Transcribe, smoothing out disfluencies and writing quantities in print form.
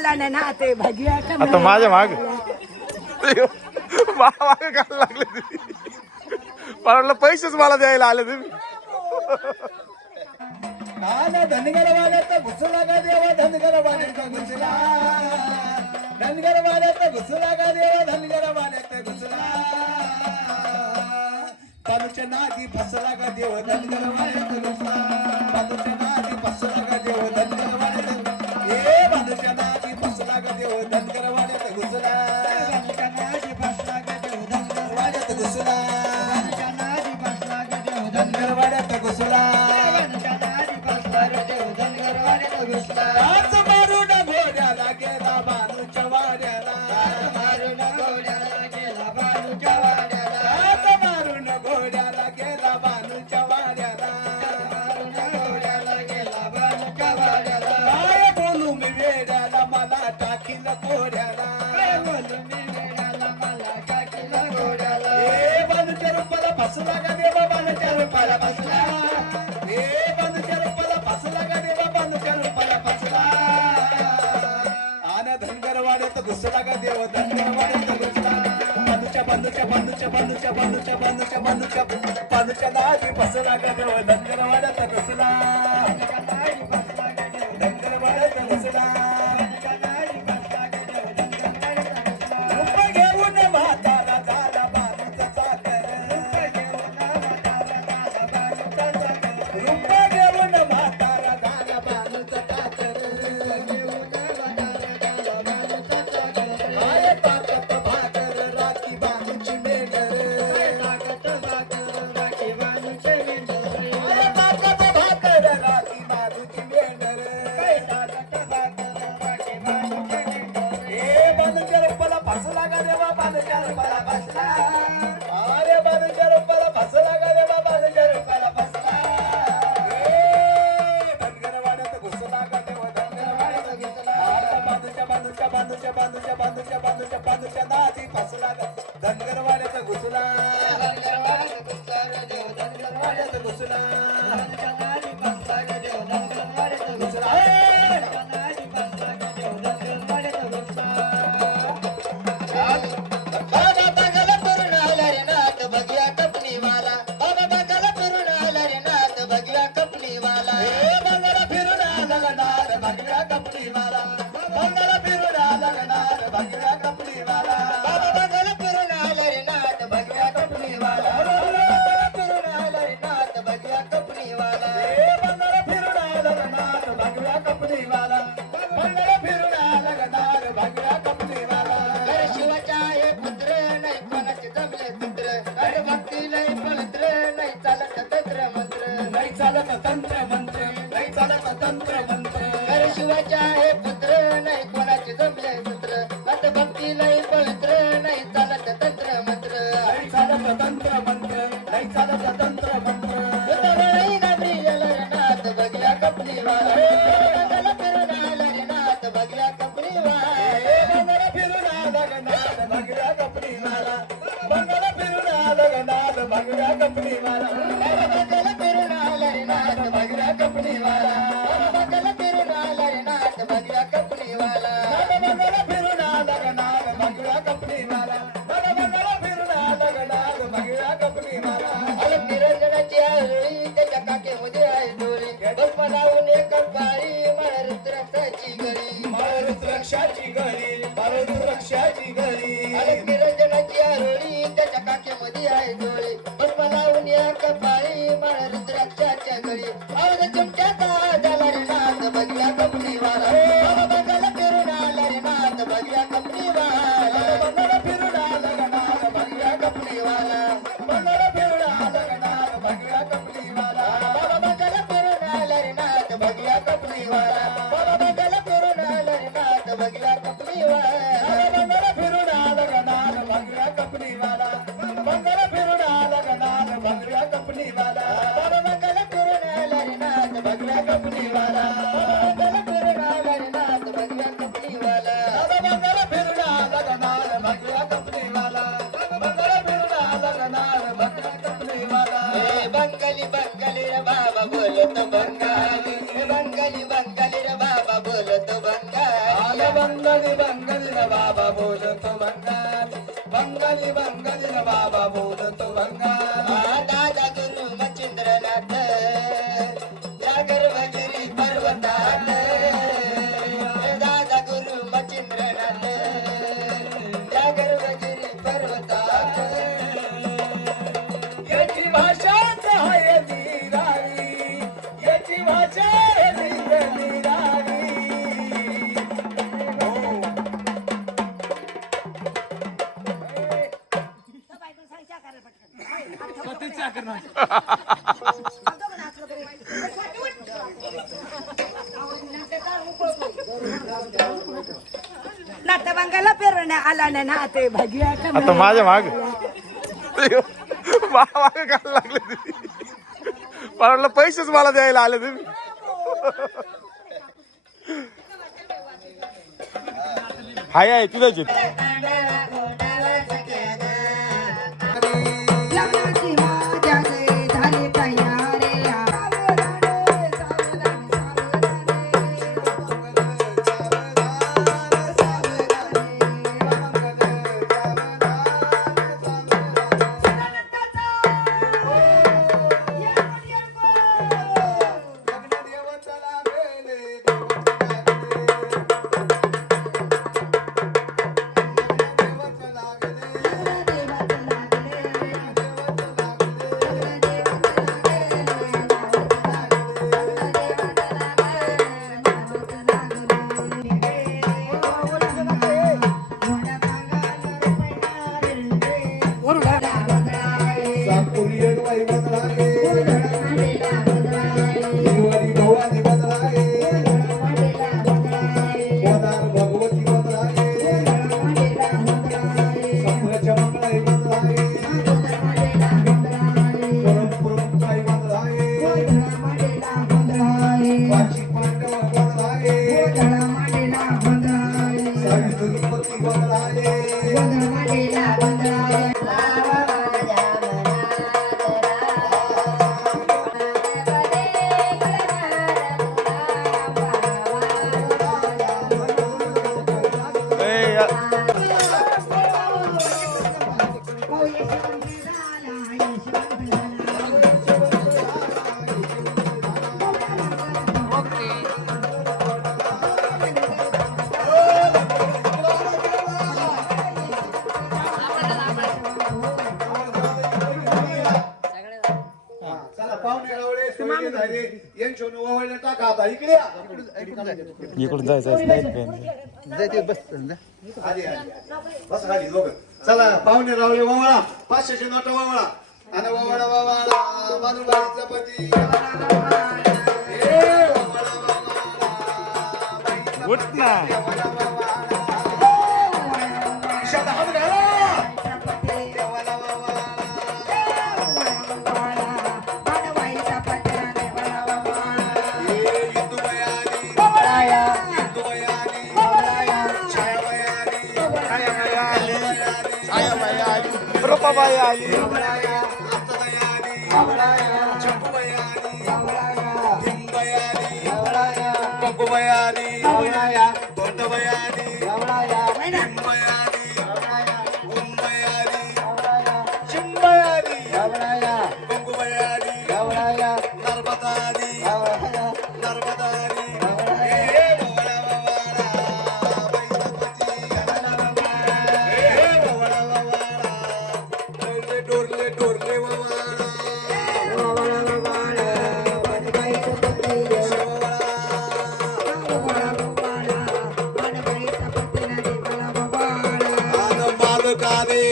आला ना ना ते भगिया आता माझ्या माग माग घालायला लागले तुम्ही. मला वाटलं पैसेच मला द्यायला आले तुम्ही. धनगर वाड्यात घुसला का देवा धनगर वाड्यात घुसला धनगर वाड्यात घुसला का देवा धनगर वाड्यात घुसला पालूच्या नादी फसला का देव धनगर वाड्यात घुसला पालूच्या नादी फसला का देव धनगर वाड्यात ए पालूच्या नादी फसला का देव धनगर वाड्यात घुसला पालूच्या नादी फसला का देव धनगर वाड्यात घुसला पालूच्या नादी फसला का देव धनगर वाड्यात घुसला आज मारून घोड्याला गेला बानूच्या वाड्याला मारून घोड्याला गेला बानूच्या वाड्याला आज मारून घोड्याला गेला बानूच्या वाड्याला मारून घोड्याला गेला बानूच्या वाड्याला काय बोलू मी वेड्याला मला टाकील घोड्याला काय बोलू मी वेड्याला मला टाकील घोड्याला ए बानूच्या रूपाला फसला का देवा बानूच्या रूपाला फसला ए बानूच्या रूपाला फसला का देवा बानूच्या रूपाला फसला आन धनगर वाड्यात घुसला का देव धनगर वाड्यात घुसला बानूच्या बानूच्या बानूच्या बानूच्या बानूच्या बानूच्या बानूच्या बानूच्या नादी फसला का देव धनगर वाड्यात घुसला धनगर वाड्यात घुसला रूप घेऊन म्हातारा झाला बानूचा चाकर रूप घेऊन म्हातारा झाला बानूचा चाकर आय ताकत भाकर राखी बानूची मेंढर ताकत भाकर राखी बानूची मेंढर आय ताकत भाकर राखी बानूची मेंढर ताकत भाकर राखी बानूची मेंढर ए बानूच्या रूपाला फसला का देवा बानूच्या रूपाला फसला अरे बानूच्या रूपाला फसला का देवा बानूच्या रूपाला फसला ए धनगर वाड्यात घुसला का देवा धनगर वाड्यात घुसला बानूच्या बानूच्या बानूच्या बानूच्या बानूच्या बानूच्या बानूच्या नादी फसला का धनगर वाड्यात घुसला धनगर वाड्यात घुसला देव धनगर वाड्यात घुसला धनगर नादी फसला का देव धनगर वाड्यात घुसला धनगर नादी फसला का देव धनगर वाड्यात घुसला बाबा बघायला फिरून आला रे नाथ बघूया कपनीवाला बाबा बघायला फिरून आला रे नाथ बघूया कपनीवाला ए बंगाला फिरून आला गणार भागल्या कपडीवाला बंगाला फिरून आला गणार भागल्या कपडीवाला बाबा बघायला फिरून आला रे नाथ बघूया कपनीवाला बघायला फिरून आला रे नाथ बघूया कपनीवाला ए बंगाला फिरून आला गणार भागल्या कपडीवाला बंगाला फिरून आला गणार भागल्या कपडीवाला अरे शिवाच्या आहे पुत्र नाही कोणाचे जमले पुत्र अरे भक्ती नाही पवित्र नाही चालत तंत्र मंत्र नाही चालत तंत्र मंत्र नाही चालत तंत्र मंत्र अरे शिवाच्या आहे पुत्र नाही कोणाचे जमले पुत्र आता भक्ती नाही पवित्र नाही चालत तंत्र मंत्र नाही चालत तंत्र मंत्र नाही चालत तंत्र मंत्र उतरळी नगरी गेला रे नाथ बघल्या कपनीवाला बंगाला फिरून आला रे नाथ बघल्या कपनीवाला ए बंगाला फिरून आला गणार भागल्या कपडीवाला बंगाला फिरून आला गणार भागल्या कपडीवाला बंगाला फिरून आला रे नाथ बघल्या कपनीवाला बंगाला फिरून आला रे नाथ बघल्या कपनीवाला बंगाला फिरून आला गणार भागल्या कपडीवाला बंगाला फिरून आला गणार भागल्या कपडीवाला अरे निरंजनाची आरोळी त्याच्या काकेमध्ये आहे डोळी बस लावून एक पाळी मला रुद्राक्षाची गळी रुद्राक्षाची घरी रुद्राक्षाची घरी अरे निरंजनाची आरोळी त्याच्या काकेमध्ये आहे डोळी बस लावून एक पाळी मला रुद्राक्षाच्या गळी आवाज चिमट्याचा झाला रे नाथ बघल्या कपनीवाला बाबा बघायला फिरून आला रे नाथ बघल्या कपनीवाला बंगाला फिरून आला गणार भागल्या कपडीवाला बंगाला फिरून आला गणार भागल्या कपडीवाला बाबा बघायला फिरून आला रे नाथ बघल्या कपनीवाला बाबा बघायला फिरून आला रे नाथ बघल्या कपनीवाला बंगाला फिरून आला गणार भागल्या कपडीवाला बंगाला फिरून आला गणार भागल्या कपडीवाला बाबा बघायला फिरून आला रे नाथ बघल्या कपनीवाला बघायला फिरून आला रे नाथ बघल्या कपनीवाला बंगाला फिरून आला गणार भागल्या कपडीवाला बंगाला फिरून आला गणार भागल्या कपडीवाला ए बंगाली बंगाली रे बाबा बोलत बंगाली ए बंगाली बंगाली रे बाबा बोलत बंगाली बंगाली बंगाली ना बाबा बोलतो बंगाली बंगाली बंगाली ना बाबा बोलतो बंगाली दादा गुरु मच्छिंद्रनाथ या गर्भगिरी पर्वतात दादा गुरु मच्छिंद्रनाथ या गर्भगिरी पर्वतात याची भाषा आहे निराळी याची भाषा आहे निराळी नातवंगाला पेरण्या आला नाही ना ते भाजी आता माझ्या माग माग घालायला लागले तुम्ही मला वाटलं पैसेच मला द्यायला आले तुम्ही हाय आहे तुझ्याच लग्नाची माझ्या घरी झाली तयारी इकडून जायचं बस खाली दोघं चला पाहुणे रावळे ववाळा 500चे नोट ववाळा आणि ववाळा ववाळा मानुबाईचा पती उठ ना रुपाबाई आली कादे